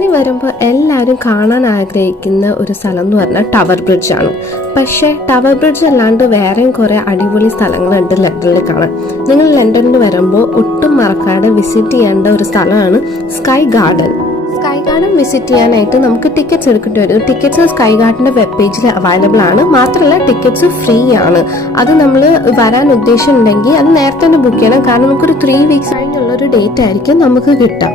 ലണ്ടനിൽ വരുമ്പോൾ എല്ലാവരും കാണാൻ ആഗ്രഹിക്കുന്ന ഒരു സ്ഥലം എന്ന് പറഞ്ഞാൽ ടവർ ബ്രിഡ്ജ് ആണ്. പക്ഷേ ടവർ ബ്രിഡ്ജ് അല്ലാണ്ട് വേറെയും കുറേ അടിപൊളി സ്ഥലങ്ങളുണ്ട് ലണ്ടനിൽ കാണാൻ. നിങ്ങൾ ലണ്ടനിൽ വരുമ്പോൾ ഒട്ടും മറക്കാതെ വിസിറ്റ് ചെയ്യേണ്ട ഒരു സ്ഥലമാണ് sky garden. Sky garden visit ചെയ്യാനായിട്ട് നമുക്ക് ടിക്കറ്റ്സ് എടുക്കേണ്ടി വരും. ടിക്കറ്റ്സ് സ്കൈ ഗാർഡന്റെ വെബ് പേജിൽ അവൈലബിൾ ആണ്. മാത്രമല്ല ടിക്കറ്റ്സ് ഫ്രീ ആണ്. അത് നമ്മൾ വരാൻ ഉദ്ദേശിച്ചിട്ടുണ്ടെങ്കിൽ അത് നേരത്തെ തന്നെ ബുക്ക് ചെയ്യണം. കാരണം നമുക്കൊരു 3 വീക്സ് കഴിഞ്ഞുള്ള ഒരു ഡേറ്റ് ആയിരിക്കും നമുക്ക് കിട്ടാം.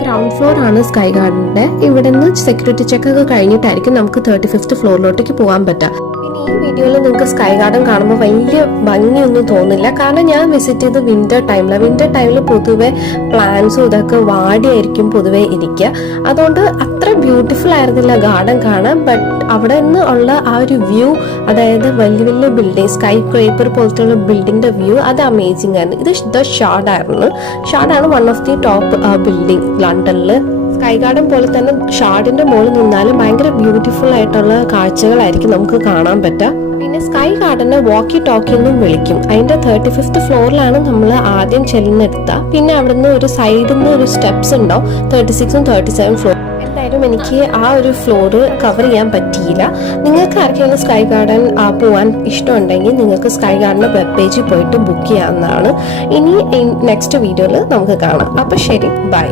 ഗ്രൗണ്ട് ഫ്ലോർ ആണ് സ്കൈ ഗാർഡന്റെ. ഇവിടെ നിന്ന് സെക്യൂരിറ്റി ചെക്ക് ഒക്കെ കഴിഞ്ഞിട്ടായിരിക്കും നമുക്ക് 35th ഫ്ലോറിലോട്ടേക്ക് പോകാൻ പറ്റുക. പിന്നെ ഈ വീഡിയോയിൽ നിങ്ങൾക്ക് സ്കൈ ഗാർഡൻ കാണുമ്പോൾ വലിയ ഭംഗിയൊന്നും തോന്നില്ല. കാരണം ഞാൻ വിസിറ്റ് ചെയ്ത് വിന്റർ ടൈമിലാണ്. വിന്റർ ടൈമിൽ പൊതുവെ പ്ലാന്റ്സും ഇതൊക്കെ വാടിയായിരിക്കും പൊതുവെ ഇരിക്കുക. അതുകൊണ്ട് അത്ര ബ്യൂട്ടിഫുൾ ആയിരുന്നില്ല ഗാർഡൻ കാണാൻ. ബട്ട് അവിടെ നിന്ന് ഉള്ള ആ ഒരു വ്യൂ, അതായത് വലിയ വലിയ ബിൽഡിംഗ്, സ്കൈ ക്രേപ്പർ പോലത്തെ ഉള്ള ബിൽഡിങ്ങിന്റെ വ്യൂ, അത് അമേസിംഗ് ആയിരുന്നു. ഇത് ദ ഷാർഡായിരുന്നു. ഷാർഡാണ് one of the top building ലണ്ടനിൽ. സ്കൈ ഗാർഡൻ പോലെ തന്നെ ഷാർഡിന്റെ മുകളിൽ നിന്നാലും ഭയങ്കര ബ്യൂട്ടിഫുൾ ആയിട്ടുള്ള കാഴ്ചകളായിരിക്കും നമുക്ക് കാണാൻ പറ്റുക. പിന്നെ സ്കൈ ഗാർഡനെ വാക്കി ടോക്കി എന്നും വിളിക്കും. അതിന്റെ 35th ഫ്ലോറിലാണ് നമ്മൾ ആദ്യം ചെല്ലുന്നെടുത്ത. പിന്നെ അവിടുന്ന് ഒരു സൈഡിൽ നിന്ന് ഒരു സ്റ്റെപ്സ് ഉണ്ടാവും 36 37 ഫ്ലോർ. എന്തായാലും എനിക്ക് ആ ഒരു ഫ്ലോറ് കവർ ചെയ്യാൻ പറ്റിയില്ല. നിങ്ങൾക്ക് ആർക്കെങ്കിലും സ്കൈ ഗാർഡൻ പോകാൻ ഇഷ്ടമുണ്ടെങ്കിൽ നിങ്ങൾക്ക് സ്കൈ ഗാർഡന്റെ വെബ് പേജിൽ പോയിട്ട് ബുക്ക് ചെയ്യാവുന്നതാണ്. ഇനി നെക്സ്റ്റ് വീഡിയോയിൽ നമുക്ക് കാണാം. അപ്പോൾ ശരി, ബൈ.